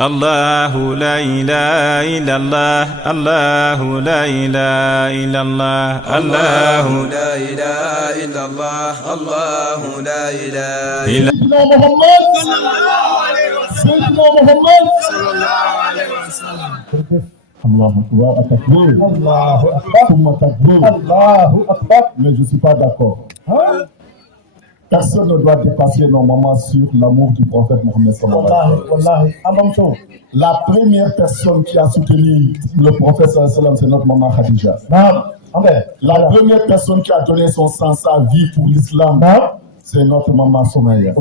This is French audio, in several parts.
الله لا إله إلا الله الله لا إله إلا الله الله لا إله إلا الله الله لا إله إلا سيدنا محمد سيدنا محمد صلى الله عليه وسلم. الله أكبر التكبير الله أكبر ثم تكبير الله أكبر. Mais je ne suis pas d'accord. Personne ne doit dépasser normalement sur l'amour du prophète Mohammed sallallahu alayhi wa sallam. La première personne qui a soutenu le prophète sallallahu alayhi wa sallam, c'est notre maman Khadija. La première personne qui a donné son sang, sa vie pour l'islam, c'est notre maman Somaya.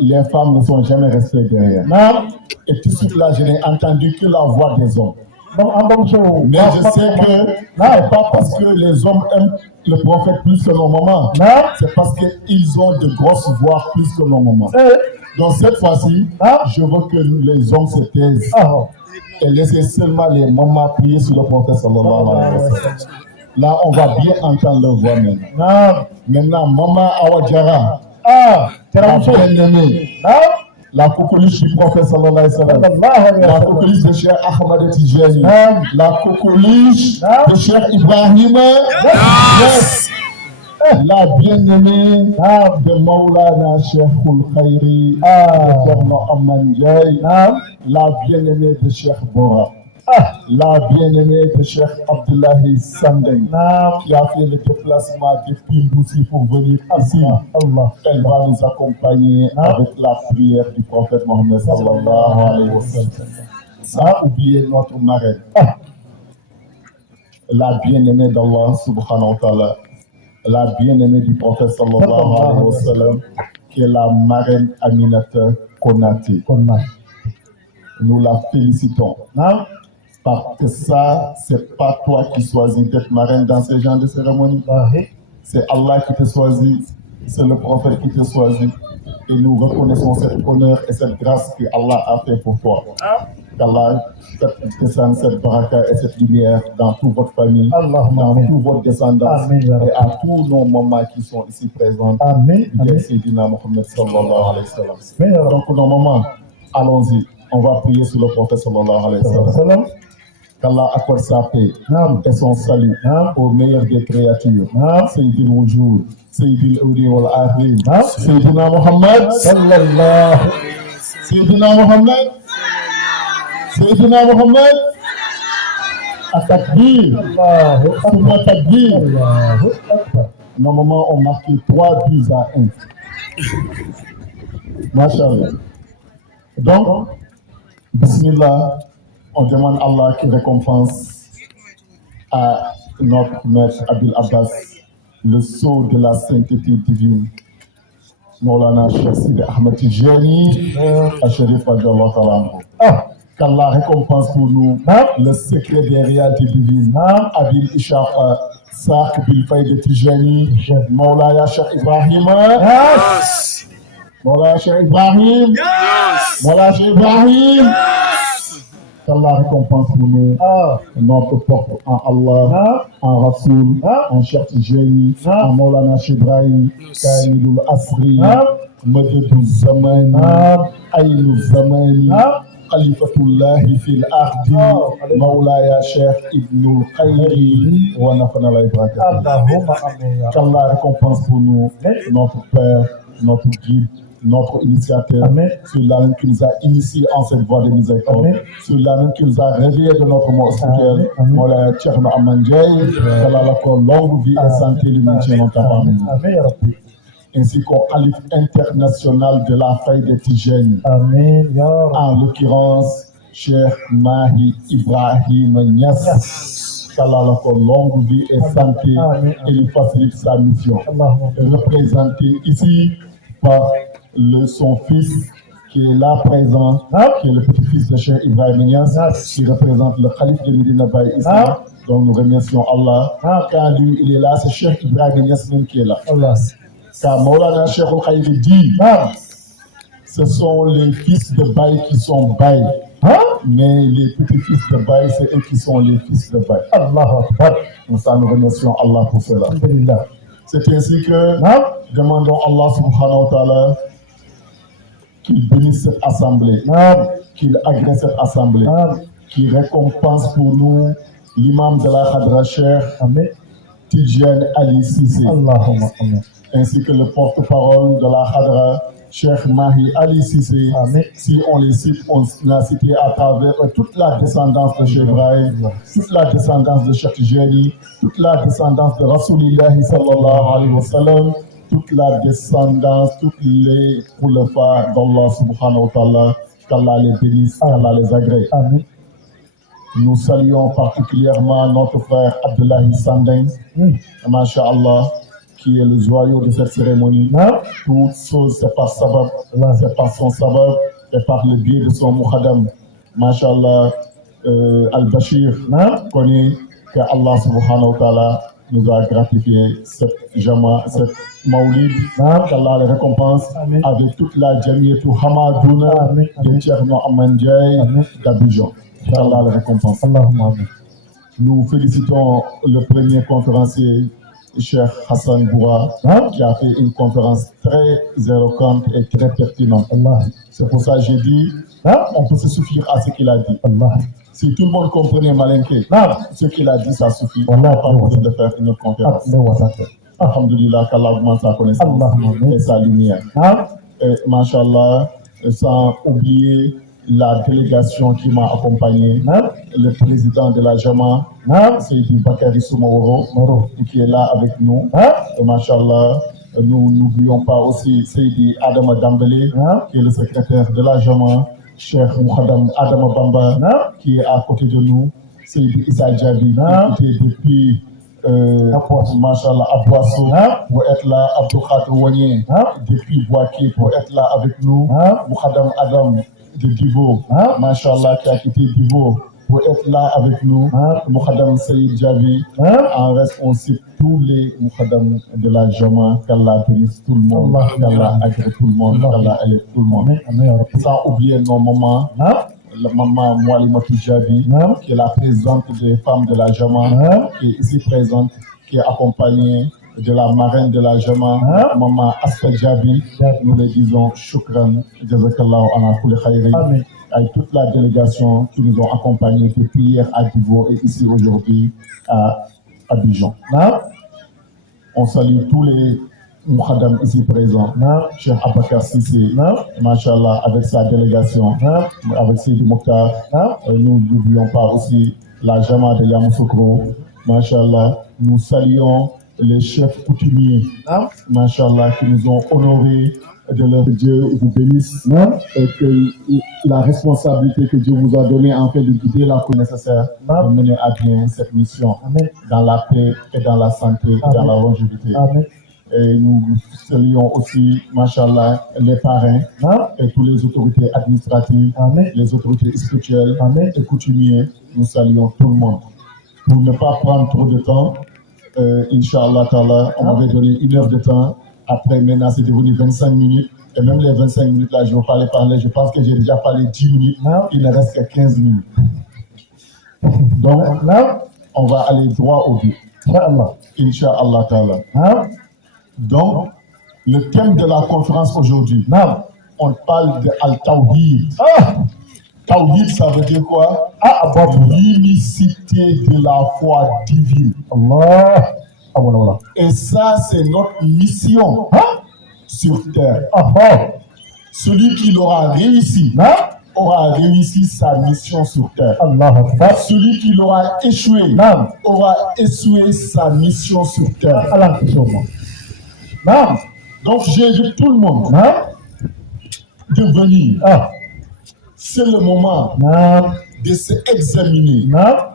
Les femmes ne sont jamais restées derrière. Et tout de suite là, je n'ai entendu que la voix des hommes. Mais je sais que c'est pas parce que les hommes aiment le prophète plus que nos mamans, c'est parce qu'ils ont de grosses voix plus que nos mamans. Donc cette fois-ci, je veux que les hommes se taisent et laisser seulement les mamans prier sur le prophète sallallahu alayhi wa sallam. Là, on va bien entendre leur voix maintenant. Maintenant, maman Awadjara, la bien-aimée, la cocoliche du prophète sallallahu alayhi wa sallam, la cocoliche de Cheikh Ahmad Tijani, la cocoliche de Cheikh Ibrahim, la bien-aimée de Maulana Cheikhul Khairi, de Thierno Amman Ndiaye, la bien-aimée de Cheikh Bora, la bien-aimée de Cheikh Abdullahi Sandeng, qui a fait le déplacement depuis Moussi pour venir ici. Elle va nous accompagner avec la prière du prophète Mohammed sallallahu alayhi wa sallam. Sans oublier notre marraine, la bien-aimée d'Allah subhanahu wa ta'ala, la bien-aimée du prophète sallallahu alayhi wa sallam, qui est la marraine Aminata Konate. Nous la félicitons. Parce que ça, c'est pas toi qui choisis d'être marraine dans ce genre de cérémonie. C'est Allah qui te choisit, c'est le prophète qui te choisit. Et nous reconnaissons cet honneur et cette grâce que Allah a fait pour toi. Qu'Allah descende cette baraka et cette lumière dans toute votre famille, dans toute votre descendance et à tous nos mamans qui sont ici présents. Bien Sayyidina Mohammed sallallahu alayhi wa sallam. Donc nos mamans, allons-y. On va prier sur le prophète sallallahu alayhi wa sallam. Qu'Allah accorde sa paix et son salut au meilleur des créatures. Sayyidil Wujud, Sayyidil Awli wal Akhirin, Sayyidina Muhammad sallallahu Sayyidina Muhammad Sayyidina Muhammad At-Takbir, Souma Takbir. Nos mamans ont marqué 3 buts à 1. Masha'Allah. Donc, Bismillah, on demande Allah qui récompense à notre maître Abil Abbas le sceau de la sainteté divine. Maulana Cheikh Sidi Ahmed Tijani, Sharif Radiyallahu ta'ala. Qu'Allah récompense pour nous le secret des réalités divines. Abil Ishaq Saq Bil Faïd Tijani, Maulana Cheikh Ibrahim. Maulana Cheikh Ibrahim. Maulana Cheikh Ibrahim. Qu'Allah récompense pour nous notre porte en Allah, en Rasoul, en Cheikh Tijani, en Maulana Cheikh Ibrahim, Kamilul Asri, Madadul Zaman, Aïnul Zaman, Khalifatullah fil Ardi, Maulaya Cheikh Ibnul Khayri, wa nafana la ibraka. Qu'Allah récompense pour nous notre Père, notre guide, notre initiateur, celui-là même qui nous a initiés en cette voie de miséricorde, celui-là même qui nous a réveillés de notre mort spirituelle, Mola Thierno Amman Ndiaye, qu'Allah l'accorde longue vie et santé, le maintien en ta parmi nous. Ainsi qu'au calife international de la faille des Tijani, en l'occurrence, Cheikh Mahi Ibrahim Niass, qu'Allah l'accorde longue vie et santé et lui facilite sa mission. Représenté ici par son fils qui est là présent, qui est le petit-fils de Cheikh Ibrahim Niass, qui représente le calife de Medina Baye ici. Donc nous remercions Allah. Quand lui il est là, c'est Cheikh Ibrahim Niass même qui est là. Car Maulana Cheikhul Khairi dit, ce sont les fils de Baye qui sont Baye. mais les petits-fils de Baye, c'est eux qui sont les fils de Baye. Allah Akbar. Nous remercions Allah pour cela. C'est ainsi que demandons Allah subhanahu wa ta'ala qu'il bénisse cette assemblée, qu'il agrée cette assemblée, qu'il récompense pour nous l'imam de la Khadra Cheikh Tidjane Ali Sissé, ainsi que le porte-parole de la Khadra Cheikh Mahi Ali Sissé. Si on les cite, on a cité à travers toute la descendance de Cheikh Ibrahim, toute la descendance de Cheikh Tijani, toute la descendance de Rasulullah sallallahu alayhi wa sallam, toute la descendance, toutes les khulafas d'Allah subhanahu wa ta'ala, qu'Allah les bénisse, qu'Allah les agrée. Nous saluons particulièrement notre frère Abdullahi Sandeng, Masha'Allah, qui est le joyau de cette cérémonie. Toutes choses, c'est par sabab, c'est par son sabab et par le biais de son mukhadam. Masha'Allah, Al-Bashir connaît que Allah subhanahu wa ta'ala nous a gratifié cette jama, cette maulid, qu'Allah les récompense avec toute la jamiyatou Hamadouna de Tcherno Amandjaï d'Abidjan. Qu'Allah les récompense. Nous félicitons le premier conférencier, Cheikh Hassan Boura, qui a fait une conférence très éloquente et très pertinente. C'est pour ça que j'ai dit, on peut se suffire à ce qu'il a dit. Si tout le monde comprenait Malinké, ce qu'il a dit, ça suffit. On n'a pas besoin de faire une autre conférence. Alhamdulillah, qu'Allah augmente sa connaissance et sa lumière. Et, Masha'Allah, sans oublier la délégation qui m'a accompagné, le président de la Jama, Seydi Bakari Soumaoro, qui est là avec nous. Et Masha'Allah, nous n'oublions pas aussi Seydi Adama Dambélé, qui est le secrétaire de la Jama, Cheikh Moukhadam Adama Bamba, qui est à côté de nous, Seydi Issa Djabi, qui était depuis Masha'Allah à Boisseau pour être là, Abdou Khatou Wanyé depuis Boaké pour être là avec nous, Moukhadam Adam de Divo, Masha'Allah qui a quitté Divo pour être là avec nous, Moukhadam Saïd Djabi. En reste, on cite tous les Moukhadam de la Jama, qu'Allah bénisse tout le monde, qu'Allah agrée tout le monde, qu'Allah élève tout le monde. Sans oublier nos mamans, la maman Moualimatou Djabi, qui est la présidente des femmes de la Jama, qui est ici présente, qui est accompagnée de la marraine de la Jama, maman Asper Djabi. Nous les disons shukran, jazakallahu ana kulli khayri, avec toute la délégation qui nous ont accompagnés depuis hier à Divo et ici aujourd'hui à Abidjan. On salue tous les Moukhadam ici présents, Cheikh Abakar Sissé, Masha'Allah, avec sa délégation, avec Sidi Mokhtar. Nous n'oublions pas aussi la Jama de Yamoussoukro, Masha'Allah. Nous saluons les chefs coutumiers, Masha'Allah, qui nous ont honorés. De leur Dieu vous bénisse et que la responsabilité que Dieu vous a donnée en fait de guider la nécessaire de mener à bien cette mission dans la paix et dans la santé et dans la longévité. Et nous saluons aussi, Masha'Allah, les parrains et toutes les autorités administratives, les autorités spirituelles et coutumiers. Nous saluons tout le monde. Pour ne pas prendre trop de temps, Inch'Allah Ta'ala, on m'avait donné 1 heure de temps. Après, maintenant, c'est devenu 25 minutes. Et même les 25 minutes, là, je ne vais pas les parler. Je pense que j'ai déjà parlé 10 minutes. Il ne reste que 15 minutes. Donc, là, on va aller droit au but. Inch'Allah Ta'ala. Donc, le thème de la conférence aujourd'hui, on parle de Al-Tawhid. Tawhid, ça veut dire quoi? L'unicité de la foi divine. Et ça, c'est notre mission sur terre. Celui qui l'aura réussi aura réussi sa mission sur terre. Celui qui l'aura échoué aura échoué sa mission sur terre. Donc, j'invite tout le monde de venir. C'est le moment de s'examiner.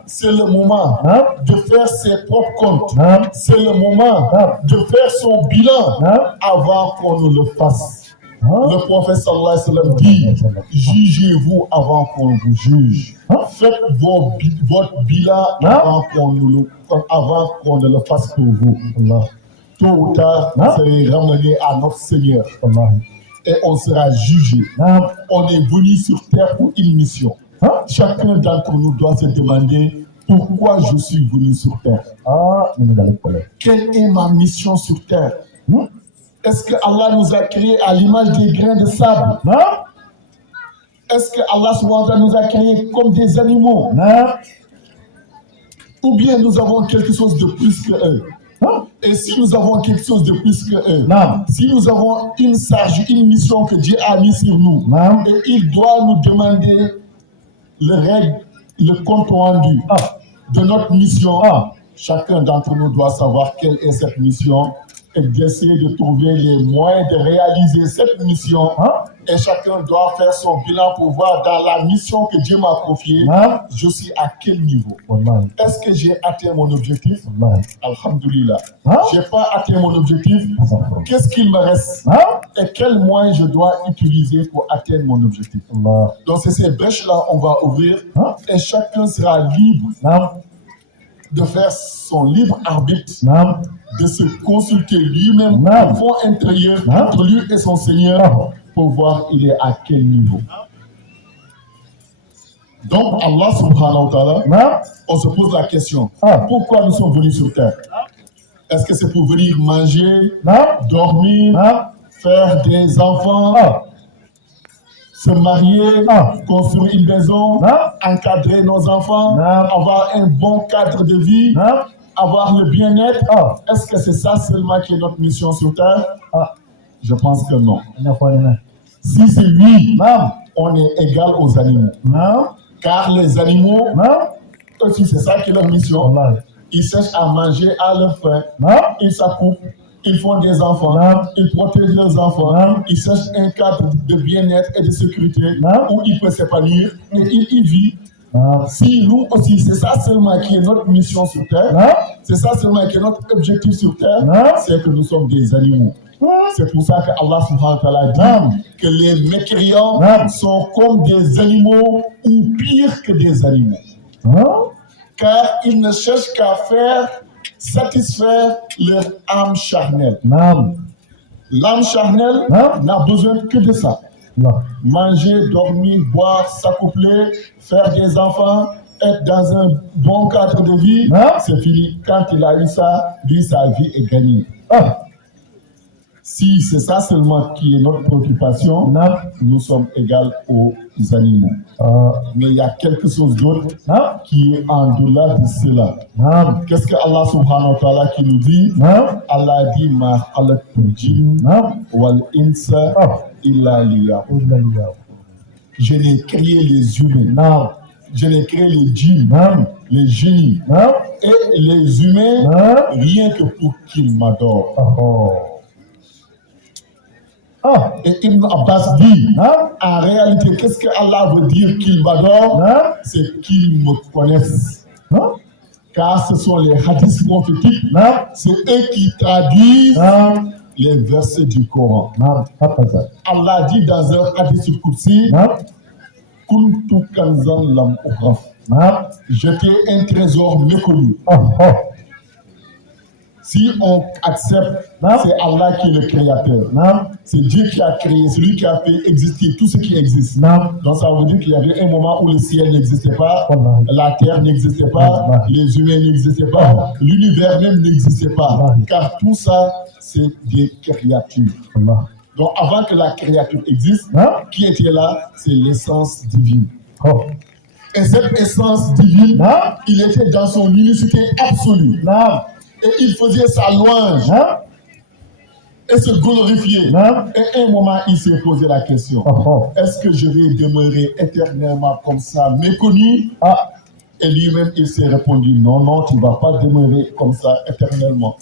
C'est le moment de faire ses propres comptes. C'est le moment de faire son bilan avant qu'on ne le fasse. Le prophète sallallahu alayhi wa sallam dit, jugez-vous avant qu'on vous juge. Faites votre bilan avant qu'on ne le fasse pour vous. Tôt ou tard, vous serez ramené à notre Seigneur. Et on sera jugé. On est venu sur terre pour une mission. Chacun d'entre nous doit se demander pourquoi je suis venu sur terre. Quelle est ma mission sur terre? Est-ce que Allah nous a créés à l'image des grains de sable? Est-ce que Allah subhanahu wa ta'ala nous a créés comme des animaux? Ou bien nous avons quelque chose de plus que eux? Et si nous avons quelque chose de plus que eux, si nous avons une charge, une mission que Dieu a mis sur nous, et il doit nous demander le compte rendu de notre mission, chacun d'entre nous doit savoir quelle est cette mission et d'essayer de trouver les moyens de réaliser cette mission. Et chacun doit faire son bilan pour voir dans la mission que Dieu m'a confiée, je suis à quel niveau. Est-ce que j'ai atteint mon objectif? Alhamdulillah. Je n'ai pas atteint mon objectif. Qu'est-ce qu'il me reste? Et quels moyens je dois utiliser pour atteindre mon objectif? Donc c'est ces brèches-là qu'on va ouvrir et chacun sera libre de faire son libre arbitre, de se consulter lui-même au fond intérieur entre lui et son Seigneur pour voir il est à quel niveau. Donc Allah subhanahu wa ta'ala, on se pose la question, pourquoi nous sommes venus sur terre? Est-ce que c'est pour venir manger, dormir, faire des enfants, se marier, construire une maison, encadrer nos enfants, avoir un bon cadre de vie, avoir le bien-être? Est-ce que c'est ça seulement qui est notre mission sur terre? Je pense que non. Si c'est oui, on est égal aux animaux. Car les animaux, aussi c'est ça qui est leur mission. Ils cherchent à manger à leur faim. Ils s'accoupent, ils font des enfants, ils protègent leurs enfants, ils cherchent un cadre de bien-être et de sécurité où ils peuvent s'épanouir et ils y vivent. Si nous aussi, c'est ça seulement qui est notre mission sur terre, c'est ça seulement qui est notre objectif sur terre, c'est que nous sommes des animaux. C'est pour ça que Allah subhanahu wa ta'ala dit que les mécréants sont comme des animaux ou pire que des animaux. Car ils ne cherchent qu'à satisfaire leur âme charnelle. L'âme charnelle n'a besoin que de ça. Manger, dormir, boire, s'accoupler, faire des enfants, être dans un bon cadre de vie, c'est fini. Quand il a eu ça, lui, sa vie est gagnée. Si c'est ça seulement qui est notre préoccupation, nous sommes égaux aux animaux. Mais il y a quelque chose d'autre qui est en delà de cela. Qu'est-ce que Allah subhanahu wa ta'ala qui nous dit? Allah dit ma khalaqtul jinna wal insa illa liya'budun. Je n'ai créé les humains. Je n'ai créé les djinns, les génies et les humains rien que pour qu'ils m'adorent. Et Ibn Abbas dit, en réalité, qu'est-ce que Allah veut dire qu'il m'adore? C'est qu'ils me connaissent. Car ce sont les hadiths prophétiques, c'est eux qui traduisent les versets du Coran. Allah dit dans un hadith qudsi, Kuntu kanzan lam ukhraf. J'étais un trésor méconnu. Si on accepte, c'est Allah qui est le créateur. C'est Dieu qui a créé, c'est lui qui a fait exister tout ce qui existe. Donc ça veut dire qu'il y avait un moment où le ciel n'existait pas, la terre n'existait pas, les humains n'existaient pas, l'univers même n'existait pas. Car tout ça, c'est des créatures. Donc avant que la créature existe, qui était là? C'est l'essence divine. Et cette essence divine, il était dans son unicité absolue. Et il faisait sa louange et se glorifier. Et à un moment, il s'est posé la question, est-ce que je vais demeurer éternellement comme ça, méconnu? Et lui-même, il s'est répondu, non, tu ne vas pas demeurer comme ça éternellement.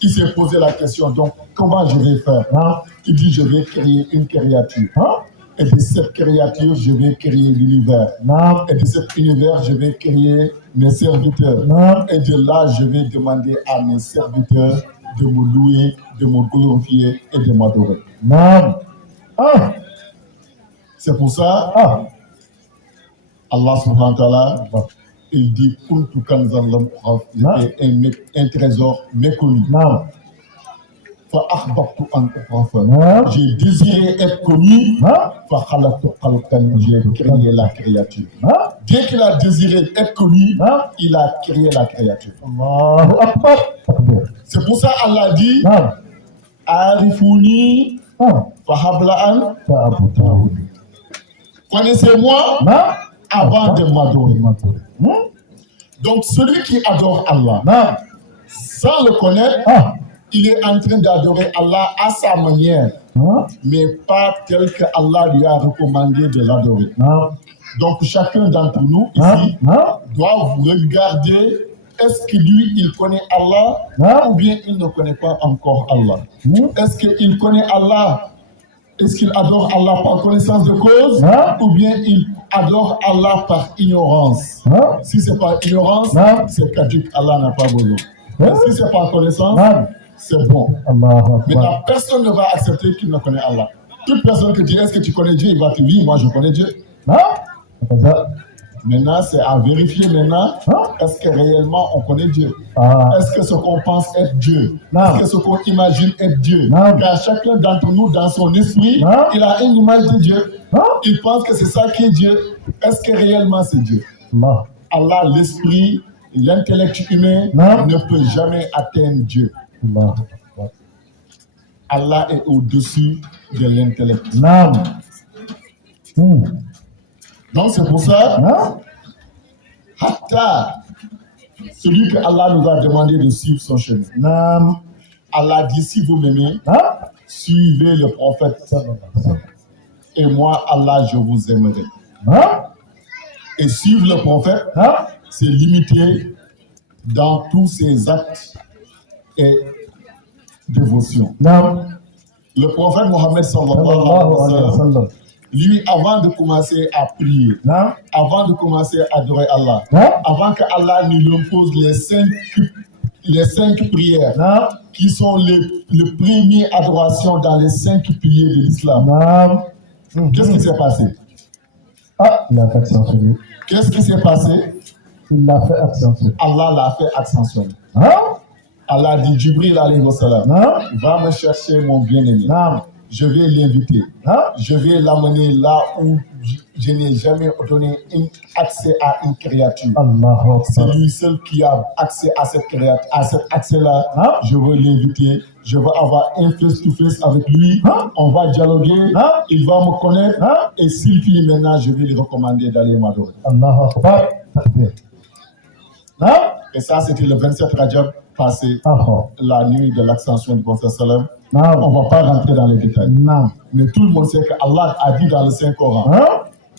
Il s'est posé la question, donc comment je vais faire? Il dit, je vais créer une créature. Et de cette créature, je vais créer l'univers. Et de cet univers, je vais créer mes serviteurs. Et de là, je vais demander à mes serviteurs de me louer, de me glorifier et de m'adorer. C'est pour ça, Allah subhanahu wa ta'ala, il dit, Kuntu kanzan lam ukhraf, un trésor méconnu. J'ai désiré être connu. J'ai créé la créature. Dès qu'il a désiré être connu, il a créé la créature. C'est pour ça Allah dit Arifouni fahabla'an. Connaissez-moi avant de m'adorer. Donc celui qui adore Allah sans le connaître, il est en train d'adorer Allah à sa manière, mais pas tel que Allah lui a recommandé de l'adorer. Donc chacun d'entre nous ici doit regarder, est-ce que lui il connaît Allah ou bien il ne connaît pas encore Allah. Est-ce qu'il connaît Allah? Est-ce qu'il adore Allah par connaissance de cause ou bien il adore Allah par ignorance? Si c'est par ignorance, c'est caduc, Allah n'a pas besoin. Mais si c'est par connaissance, c'est bon. Maintenant, personne ne va accepter qu'il ne connaît Allah. Toute personne qui dit est-ce que tu connais Dieu, il va te dire moi je connais Dieu. Maintenant, c'est à vérifier maintenant, est-ce que réellement on connaît Dieu? Est-ce que ce qu'on pense être Dieu? Est-ce que ce qu'on imagine être Dieu? Car chacun d'entre nous, dans son esprit, il a une image de Dieu. Il pense que c'est ça qui est Dieu. Est-ce que réellement c'est Dieu? Allah, l'esprit, l'intellect humain ne peut jamais atteindre Dieu. Allah est au-dessus de l'intellect. Donc c'est pour ça, Hatta, celui que Allah nous a demandé de suivre son chemin. Allah dit si vous m'aimez, suivez le prophète. Et moi, Allah, je vous aimerai. Et suivre le prophète, c'est limité dans tous ses actes et dévotions. Le prophète Mohammed sallallahu alayhi wa sallam, lui, avant de commencer à prier, avant de commencer à adorer Allah, avant que Allah ne lui impose les cinq prières, qui sont les premières adorations dans les 5 piliers de l'islam, qu'est-ce qui s'est passé? Il a fait accentuer. Qu'est-ce qui s'est passé? Il l'a fait accentuer. Allah l'a fait accentuer. Allah dit, Jibril alayhi wa salam, va me chercher mon bien-aimé. Je vais l'inviter. Je vais l'amener là où je n'ai jamais donné accès à une créature. C'est lui seul qui a accès à cette créature, à cet accès-là. Je veux l'inviter. Je veux avoir un face-to-face avec lui. On va dialoguer. Il va me connaître. Et s'il finit maintenant, je vais lui recommander d'aller m'adorer. Et ça, c'était le 27 Rajab passé, la nuit de l'ascension du prophète sallam. On ne va pas rentrer dans les détails. Mais tout le monde sait que Allah a dit dans le Saint-Coran,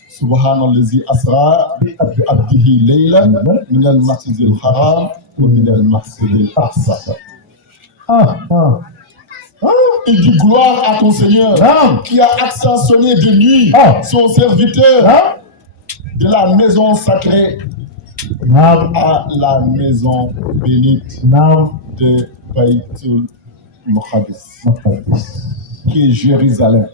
Subhanallazi asra bi abdihi laylan min al-masjidil haram wa min al-masjidil aqsa. Il dit gloire à ton Seigneur qui a ascensionné de nuit son serviteur de la maison sacrée à la maison bénite de Baytul Muqaddas, qui est Jérusalem.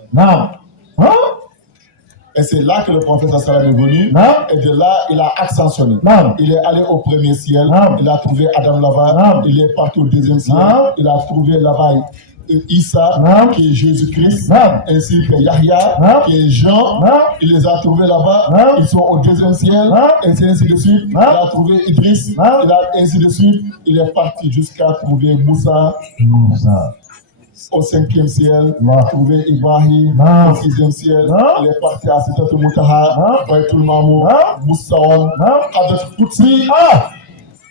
Et c'est là que le prophète sallam est venu. Et de là, il a ascensionné. Il est allé au premier ciel. Il a trouvé Adam là-bas. Il est parti au deuxième ciel. Il a trouvé là-bas Issa, qui est Jésus-Christ, ainsi que Yahya, qui est Jean. Il les a trouvés là-bas. Ils sont au deuxième ciel. Et ainsi de suite. Il a trouvé Idriss. Ainsi de suite. Il est parti jusqu'à trouver Moussa. Au 5e ciel, trouver Ibrahim, au 6e ciel, il est parti à Sidratul Muntaha, Baytul Mamour, Moussaon, Hadrat Qudsi.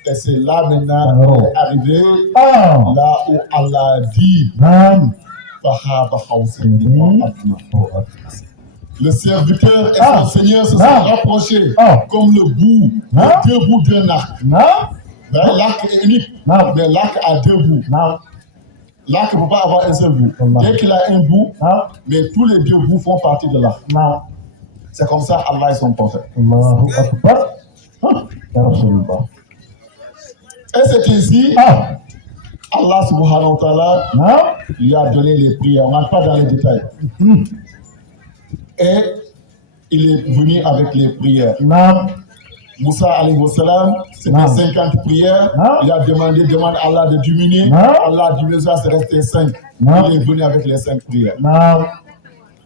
Et c'est là maintenant qu'il est arrivé, là où Allah dit, le serviteur et son Seigneur se sont rapprochés comme le bout, les 2 bouts d'un arc. L'arc est unique, mais l'arc a 2 bouts. L'arc ne peut pas avoir un seul bout. Dès qu'il a un bout, mais tous les 2 bouts font partie de l'arc. C'est comme ça Allah est son prophète. Et c'est ici, Allah subhanahu wa ta'ala lui a donné les prières. On n'entre pas dans les détails. Et il est venu avec les prières. Moussa alayhi wa salam, c'était 50 prières. Il a demande à Allah de diminuer. Allah a diminué, c'est resté 5. Il est venu avec les 5 prières.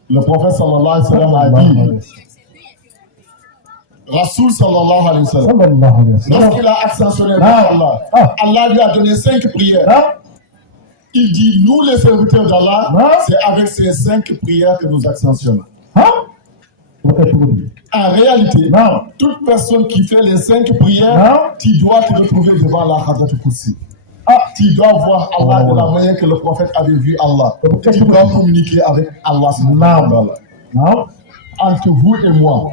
Le prophète sallallahu alayhi wa sallam a dit, Rasoul sallallahu alayhi wa sallam, lorsqu'il a accentué Allah, Allah lui a donné 5 prières. Il dit, nous les serviteurs d'Allah, c'est avec ces 5 prières que nous accentionnons. En réalité, toute personne qui fait les 5 prières, tu dois te retrouver devant la Hadrat Kursi. Tu dois voir Allah de la manière que le prophète avait vu Allah. Tu dois communiquer avec Allah subhanahu wa ta'ala. Entre vous et moi,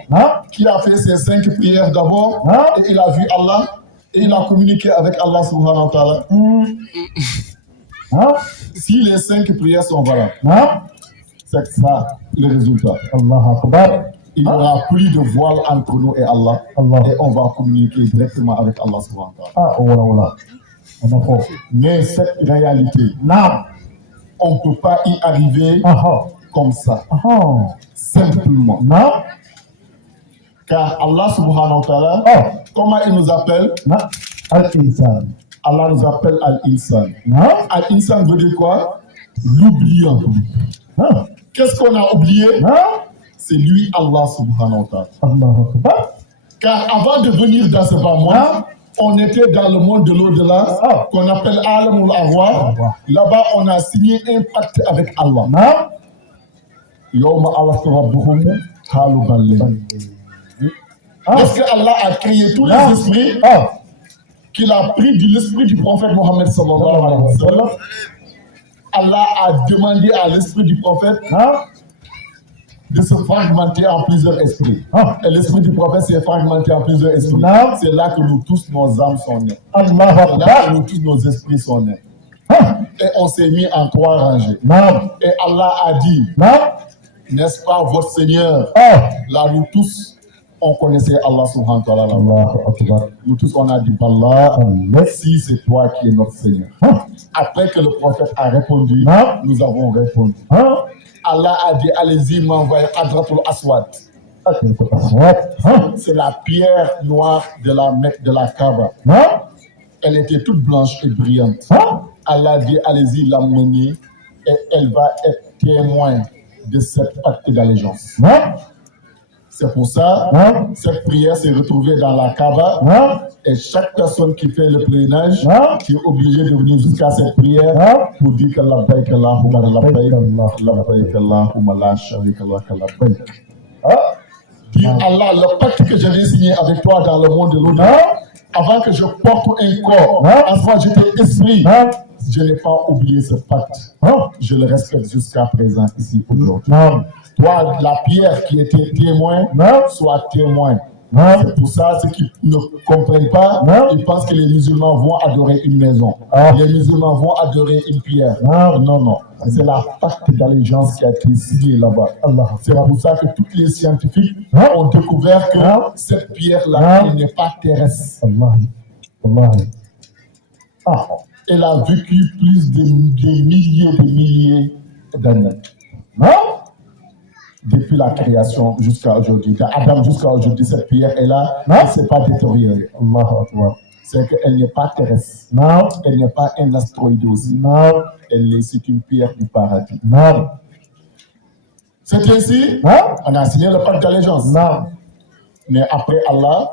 qui a fait ces 5 prières d'abord, et il a vu Allah, et il a communiqué avec Allah subhanahu wa ta'ala. Si les 5 prières sont valables, c'est ça le résultat. Il n'y aura plus de voile entre nous et Allah, et on va communiquer directement avec Allah subhanahu wa ta'ala. Mais cette réalité, on ne peut pas y arriver comme ça, simplement. Car Allah subhanahu wa ta'ala, comment il nous appelle? Allah nous appelle Al-Insan. Al-Insan veut dire quoi? L'oubliant. Qu'est-ce qu'on a oublié? C'est lui, Allah subhanahu wa ta'ala. Car avant de venir dans ce bas monde, on était dans le monde de l'au-delà, qu'on appelle Alamul Arwah. Là-bas, on a signé un pacte avec Allah. Lorsque Allah a créé tous les esprits, qu'il a pris de l'esprit du prophète Mohammed sallallahu alayhi wa sallam, Allah a demandé à l'esprit du prophète de se fragmenter en plusieurs esprits. Et l'esprit du prophète s'est fragmenté en plusieurs esprits. C'est là que nous tous, nos âmes sont nées. C'est là que nous tous, nos esprits sont nés. Et on s'est mis en 3 rangées. Et Allah a dit, n'est-ce pas votre Seigneur? Là, nous tous, on connaissait Allah subhanahu wa ta'ala. Nous tous, on a dit, Allah, si c'est toi qui es notre Seigneur. Après que le prophète a répondu, nous avons répondu. Allah a dit, allez-y, m'envoyez Hadratul Aswad. C'est la pierre noire de la Kaaba. Elle était toute blanche et brillante. Allah a dit, allez-y, l'amener, et elle va être témoin de cette pacte d'allégeance. C'est pour ça, cette prière s'est retrouvée dans la Kaaba, et chaque personne qui fait le pèlerinage, qui est obligé de venir jusqu'à cette prière pour dire que labbaik Allahumma labbaik Allahumma la sharika laka labbaik. Dis Allah, le pacte que j'avais signé avec toi dans le monde de l'au-delà, avant que je porte un corps, à ce moment j'étais esprit, je n'ai pas oublié ce pacte. Je le respecte jusqu'à présent ici aujourd'hui. Toi, la pierre qui était témoin, soit témoin. C'est pour ça, ceux qui ne comprennent pas, ils pensent que les musulmans vont adorer une maison. Les musulmans vont adorer une pierre. Non. C'est la pacte d'allégeance qui a été signée là-bas. C'est pour ça que tous les scientifiques ont découvert que cette pierre-là, elle n'est pas terrestre. Elle a vécu plus de milliers d'années. Depuis la création jusqu'à aujourd'hui, d'Adam jusqu'à aujourd'hui, cette pierre est là, elle ne s'est pas détériorée. C'est qu'elle n'est pas terrestre. Elle n'est pas un astéroïde aussi. C'est une pierre du paradis. C'est ainsi, on a signé le pacte d'allégeance. Mais après Allah,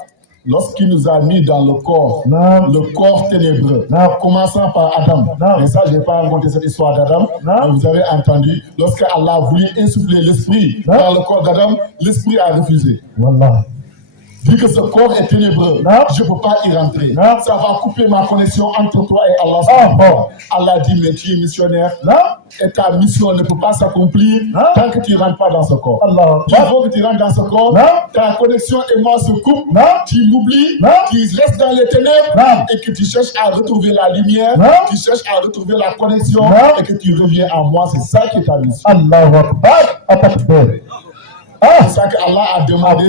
lorsqu'il nous a mis dans le corps ténébreux, commençant par Adam, et ça, je n'ai pas raconté cette histoire d'Adam, mais vous avez entendu, lorsque Allah a voulu insuffler l'esprit dans le corps d'Adam, l'esprit a refusé. Vu que ce corps est ténébreux, je ne peux pas y rentrer. Ça va couper ma connexion entre toi et Allah. Allah dit, mais tu es missionnaire, et ta mission ne peut pas s'accomplir tant que tu ne rentres pas dans ce corps. Il faut que tu rentres dans ce corps, ta connexion et moi se coupent, tu m'oublies, tu restes dans les ténèbres, et que tu cherches à retrouver la lumière, tu cherches à retrouver la connexion, et que tu reviens à moi. C'est ça qui est ta mission. C'est ça que Allah a demandé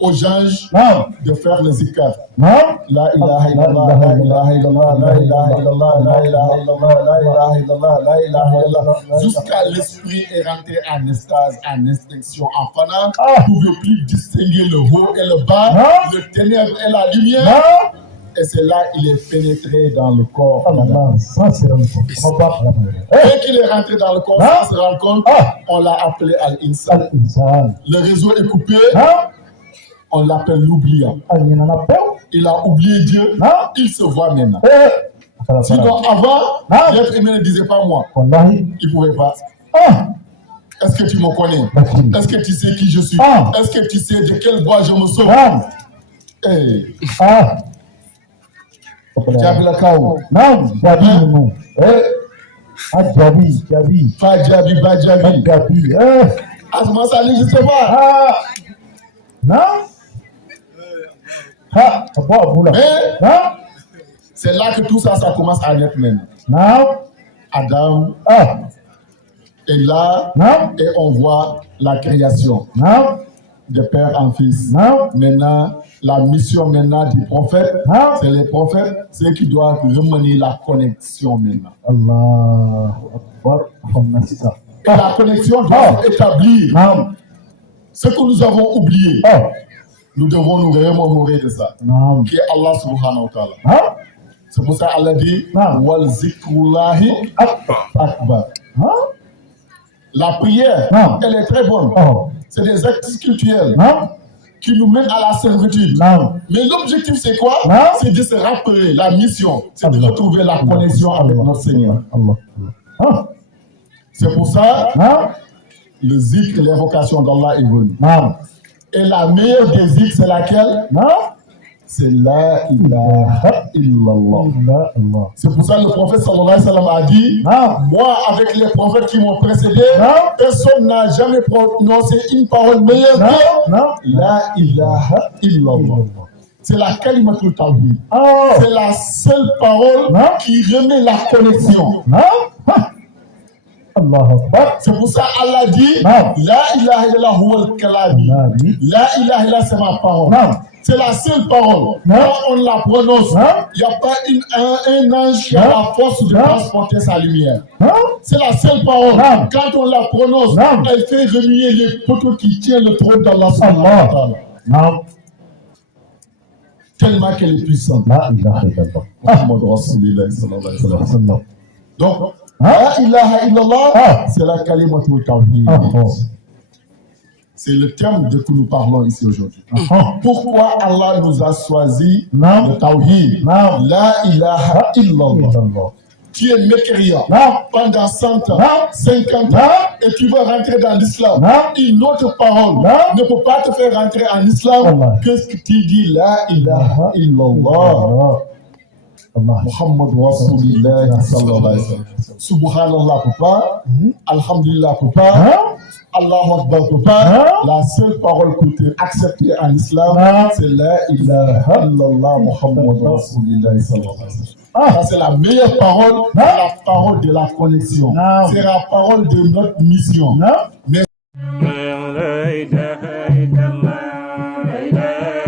aux anges نعم de faire le zikr. نعم La ilaha illallah, la ilaha illallah, la ilaha illallah, la ilaha illallah, la ilaha illallah, la ilaha illallah. Jusqu'à l'esprit est rentré en extase, en extinction, en fanat, ne pouvait plus distinguer le haut et le bas, le ténèbre et la lumière. نعم Et c'est là qu'il est pénétré dans le corps. الله ça c'est Dès qu'il est rentré dans le corps, sans se rendre compte, on l'a appelé Al-Insan. الإنسان Le réseau est coupé, نعم on l'appelle l'oubliant. أين نبدأ Il a oublié Dieu, نعم il se voit maintenant. إيه Sinon, avant, Ah. l'être humain ne disait pas moi. والله Il ne pouvait pas. Est-ce que tu me connais? لكن Est-ce que tu sais qui je suis? Ah. Est-ce que tu sais de quelle voie je me sauve? نعم Hey, نعم Kaou, جابي منه إيه جابي جابي Fajabi, Bajabi. جابي إيه Asma, ça n'existe pas. نعم ها أبو أبو لا Mais نعم c'est là que tout ça, ça commence à naître maintenant. نعم Adam est là نعم et on voit la création نعم de père en fils. نعم Maintenant, la mission maintenant du prophète, نعم c'est les prophètes, c'est qui doivent remener la connexion maintenant. الله أكبر خمنا سيسا Et la connexion doit établir نعم ce que nous avons oublié. Nous devons nous remémorer de ça. نعم Qui est Allah subhanahu wa ta'ala. ها C'est pour ça Allah dit نعم Wal zikrullahi akbar. ها La prière, Non. elle est très bonne. C'est des actes spirituels نعم qui nous mènent à la servitude. نعم Mais l'objectif, c'est quoi? Non. C'est de se rappeler la mission. C'est de Allah. retrouver la connexion avec notre Seigneur. الله ها C'est pour ça نعم le zikr, l'invocation d'Allah est venue. نعم Et la meilleure des zikrs, c'est laquelle? نعم C'est la ilaha illallah. إلا الله C'est pour ça que le prophète sallallahu alayhi wa sallam a dit نعم moi, avec les prophètes qui m'ont précédé, Non. personne n'a jamais prononcé une parole meilleure نعم que نعم la ilaha illallah. C'est la kalimatul tawhid. C'est la seule parole Non. qui remet la connexion. نعم ها الله أكبر C'est pour ça Allah dit Non. la ilaha illallah huwa al-kalami. نعم La ilaha illallah, c'est ma parole. نعم C'est la seule parole. Non. Quand on la prononce, Non. il n'y a pas un ange qui a Non. la force de Non. transporter sa lumière. ها C'est la seule parole. Non. Quand on la prononce, Non. elle fait remuer les poteaux qui tiennent le trône d'Allah subhanahu wa ta'ala. نعم Tellement qu'elle est puissante. لا إله إلا الله Muhammad Rasulullah sallallahu alayhi wa sallam. صلى الله Donc, Hein? la ilaha illallah, Ah. c'est la kalimatul tawhid. أخو C'est le terme de que nous parlons ici aujourd'hui. أخو Pourquoi Allah nous a choisi Non. le tawhid? Non. La ilaha illallah. إلا الله Tu es mécréant Non. pendant 100 ans, Non. 50 Non. ans, et tu veux rentrer dans l'islam. Non. Une autre parole Non. ne peut pas te faire rentrer en islam. Allah. Qu'est-ce que tu dis? La ilaha illallah. الله الله Muhammad Rasulullah sallallahu alayhi wa sallam. Subhanallah papa, Alhamdulillah papa, Hein? Allahu Akbar papa. Hein? La seule parole pour te accepter en islam, Hein? c'est la ilaha illallah Muhammad Rasulullah sallallahu alayhi wa sallam. Ça, c'est la meilleure parole, c'est la parole de la connexion. Non. C'est la parole de notre mission. نعم Mais لا إله إلا الله لا إله